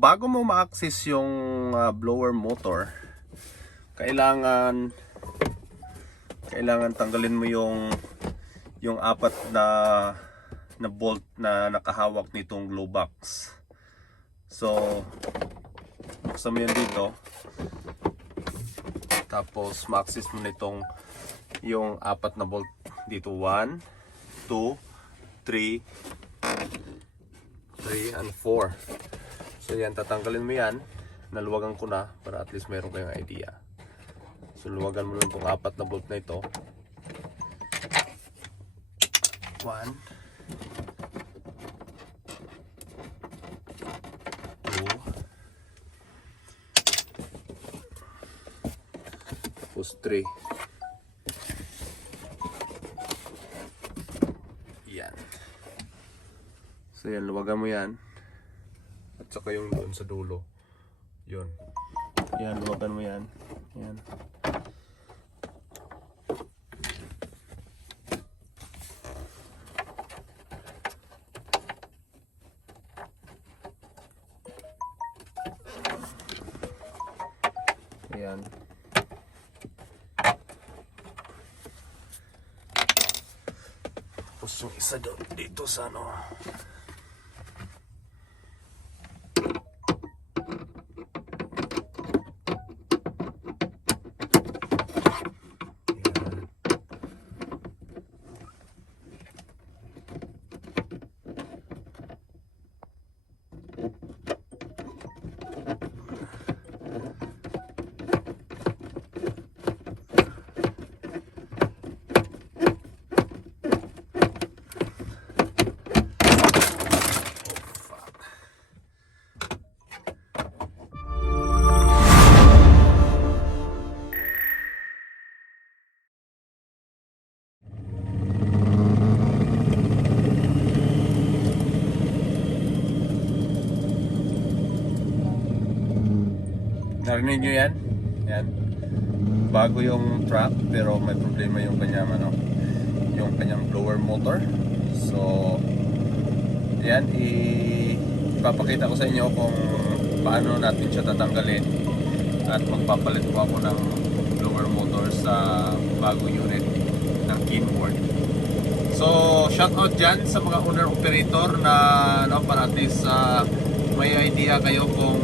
bago mo ma-access yung blower motor, kailangan tanggalin mo yung apat na bolt na nakahawak nitong glow box. So buksan mo yan dito, tapos ma-access mo nitong yung apat na bolt dito. 1, 2, 3 and 4. So yan, tatanggalin mo yan. Naluwagan ko na para at least meron kayong idea. So luwagan mo lang itong apat na bolt na ito. 1, 2, tapos 3. Yan. So yan, luwagan mo yan. At saka yung doon sa dulo. Yun. Yan, luwagan mo yan. Yan. Ayan. Tapos yung isa doon dito sa ano. Narinig nyo yan? Yan. Bago yung truck pero may problema yung kanyang yung kanyang blower motor. So yan, ipapakita ko sa inyo kung paano natin siya tatanggalin, at magpapalit ko ako ng blower motor sa bagong unit ng Kenworth. So shout out dyan sa mga owner operator na para at least may idea kayo kung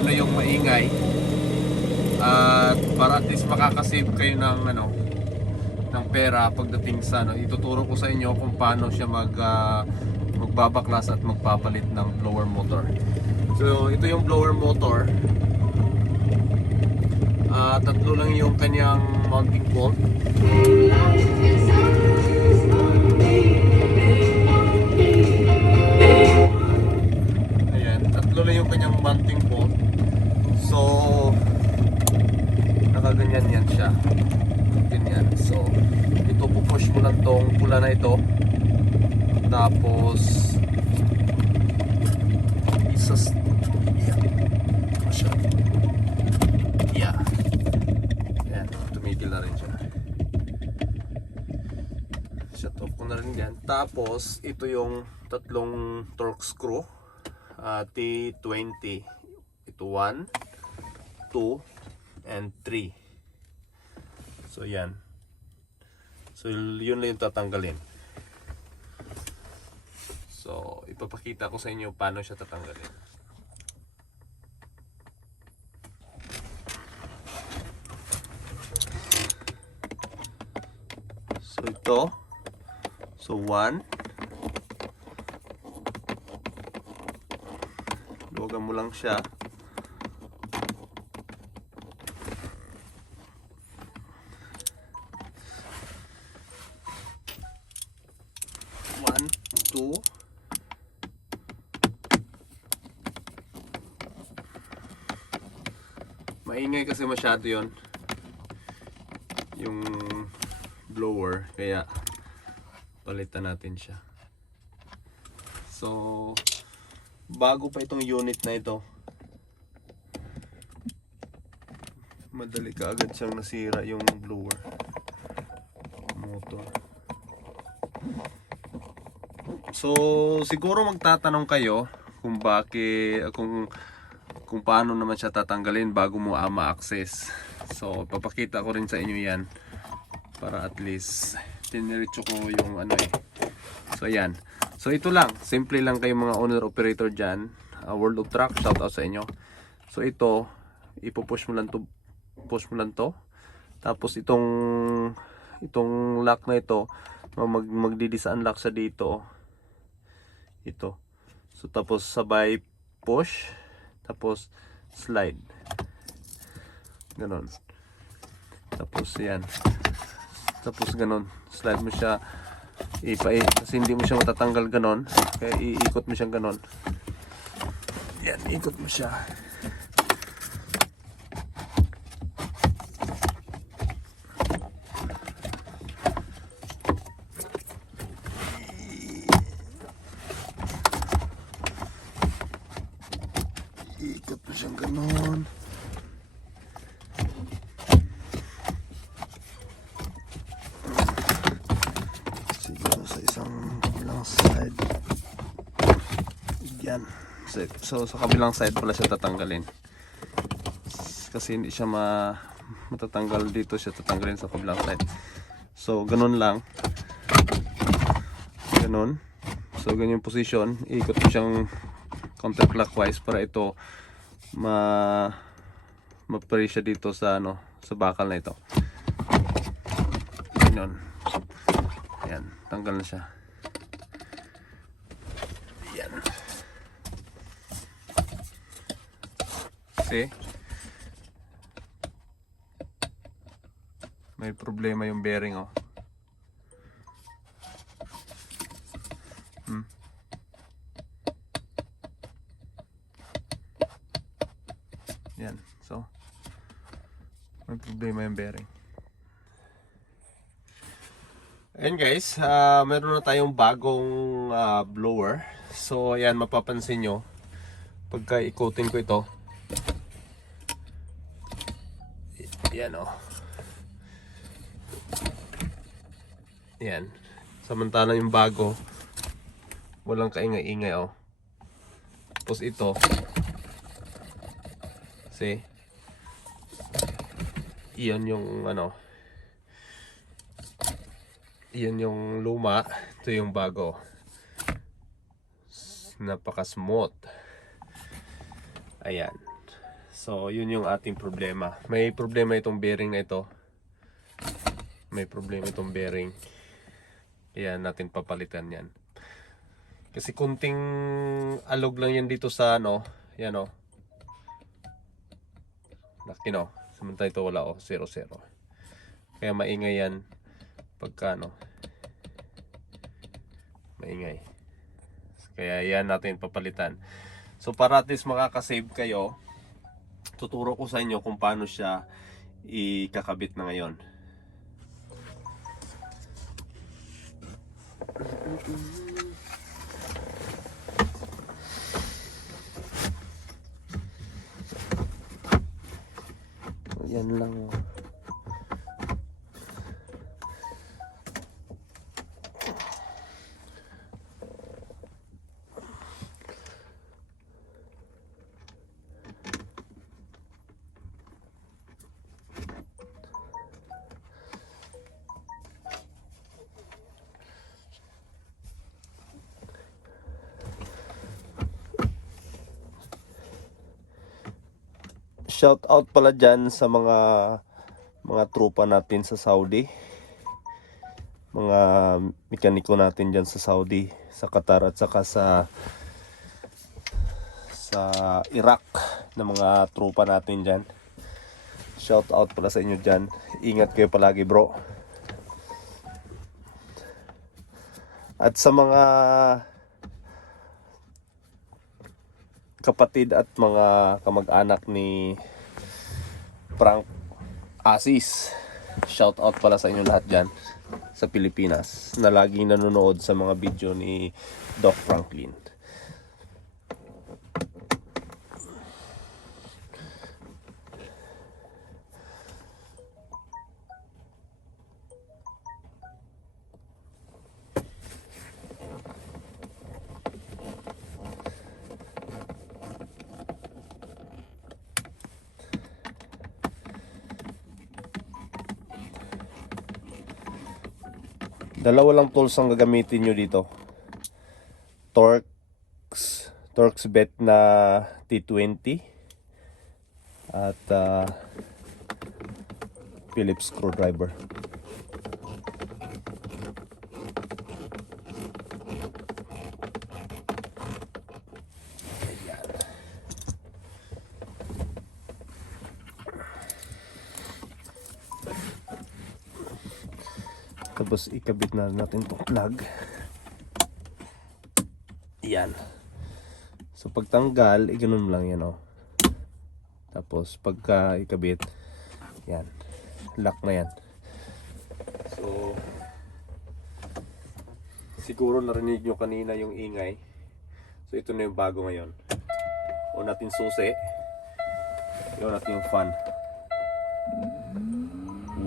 ano yung maingay, at para at least makakasave kayo ng ng pera pagdating sa ituturo ko sa inyo kung paano siya magbabaklas at magpapalit ng blower motor. So ito yung blower motor. Tatlo lang yung kanyang mounting bolt. Ayan, tatlo lang yung kanyang mounting bolt. So nakaganyan yan siya, ganyan. So ito, pupush mo lang tong pula na ito, tapos yan, tumigil na rin siya. Shut off ko na rin yan. Tapos ito yung tatlong torque screw, T20. Ito 1, 2 and 3. So yan. So yun lang yung tatanggalin. So ipapakita ko sa inyo paano siya tatanggalin. So ito. So 1. Luwagan mo lang siya. 2. Maingay kasi masyado yon yung blower, kaya palitan natin siya. So bago pa itong unit na ito, madali ka agad siyang nasira yung blower motor. So siguro magtatanong kayo kung paano naman siya tatanggalin bago mo ma-access. So papakita ko rin sa inyo yan para at least diniretso ko yung ano eh. So ayan. So ito lang, simple lang kayo mga owner operator dyan, World of Truck, shout out sa inyo. So ito, ipo-push mo lang to, tapos itong lock na ito, magdi-disunlock siya dito. Ito. So tapos sabay push, tapos slide. Ganon. Tapos yan. Tapos ganon, slide mo siya. Kasi hindi mo siya matatanggal ganon, kaya iikot mo siyang ganon. Yan, ikot mo siya. Ikot mo siyang ganon. Siguro sa isang kabilang side. Yan. So sa kabilang side pala siya tatanggalin. Kasi hindi siya matatanggal dito, siya tatanggalin sa kabilang side. So ganun lang. Ganun. So ganyan yung position. Ikot mo siyang counterclockwise para ito ma-pray siya dito sa sa bakal na ito. Ganun. Yan, tanggal na siya. Yan. See? May problema yung bearing, oh. Yan. So, may problema yung bearing. Ayan guys, meron na tayong bagong blower. So ayan, mapapansin nyo pagka ikotin ko ito. Yan o. Yan. Samantala yung bago, walang kaingay-ingay o. Tapos ito, see? Iyon yung iyon yung luma, ito yung bago. Napaka smooth. Ayan. So yun yung ating problema. May problema itong bearing na ito. May problema itong bearing. Kaya natin papalitan yan. Kasi kunting alog lang yan dito sa yan o. Laki no. Samantala ito wala o, 0-0. Kaya maingay yan pagka maingay. Kaya yan natin papalitan. So para at least makakasave kayo, tuturo ko sa inyo kung paano siya ikakabit na ngayon. Yan lang. Shout out pala dyan sa mga tropa natin sa Saudi, mga mekaniko natin dyan sa Saudi, sa Qatar at saka sa Iraq na mga tropa natin dyan. Shout out pala sa inyo dyan. Ingat kayo palagi bro. At sa mga kapatid at mga kamag-anak ni Frank Asis, shout out pala sa inyo lahat dyan sa Pilipinas na laging nanonood sa mga video ni Doc Franklin. Dalawa lang tools ang gagamitin nyo dito. Torx bet na T20 at Phillips screwdriver. Ayan. Tapos ikabit na natin itong plug. Yan. So pagtanggal, ganun lang yan, oh. Tapos pagka ikabit, yan. Lock na yan. So siguro narinig nyo kanina yung ingay. So ito na yung bago ngayon. O natin susi. Yun natin yung fan.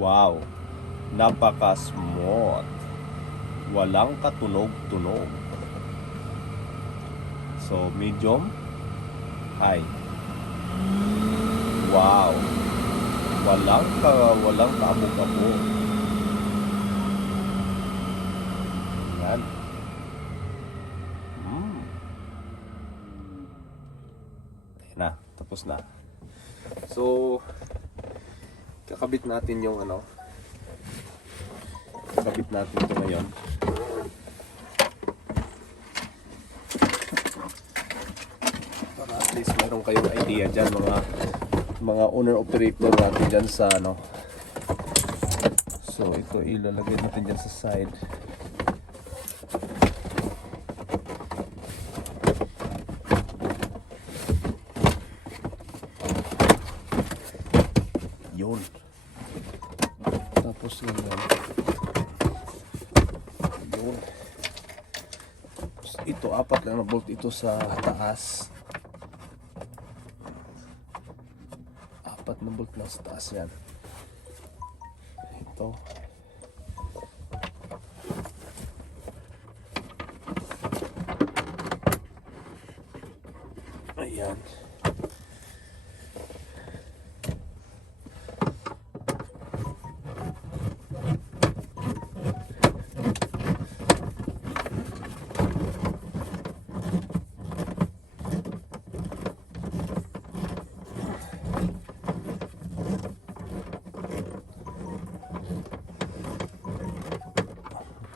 Wow! Napaka-smooth. Walang katunog-tunog. So, medium, high. Wow. Walang kaabog-abog. Yan. Ayan na, tapos na. So, kakabit natin yung kakabit natin ito ngayon. At least meron kayong idea dyan, mga owner operator natin dyan sa so ito ilalagay natin dyan sa side. Yun. Tapos yun. Tapos ito, 4 lang na bolt ito sa taas. 4 na bolt lang sa taas yan. Ito. Ayan.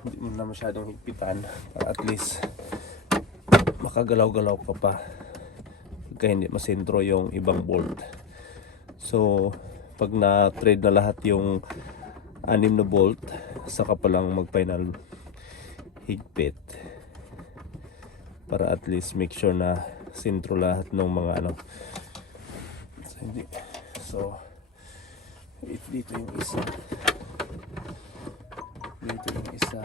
Hindi mo na masyadong higpitan para at least makagalaw-galaw ka pa kaya hindi masentro yung ibang bolt. So pag na-trade na lahat yung 6 na bolt, saka pa lang mag-final higpit para at least make sure na sentro lahat ng mga so dito yung isa, dito yung isa,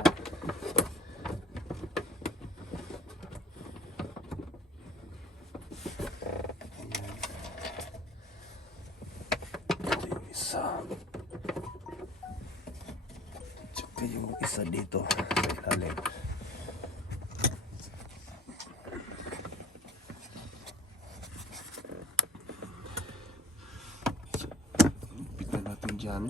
tsaka yung isa dito sa ilalim. Pignan natin dyan.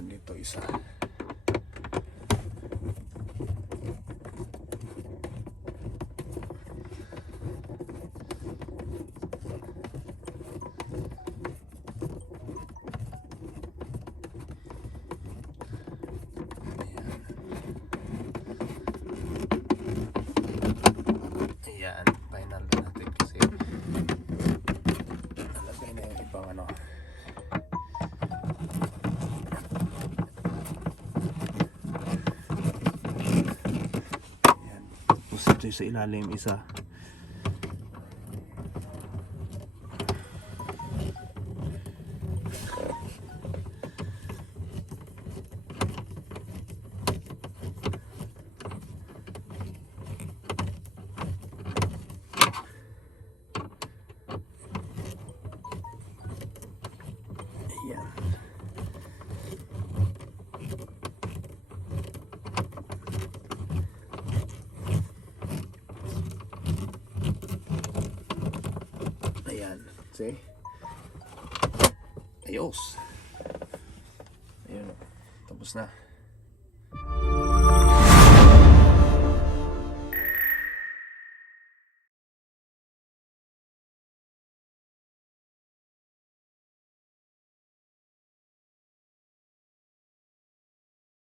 Dito isa. Ayan, final na natin kasi nalagay na yung ibang ito sa ilalim isa. Ayan. See? Ayos. Ayun. Tapos na.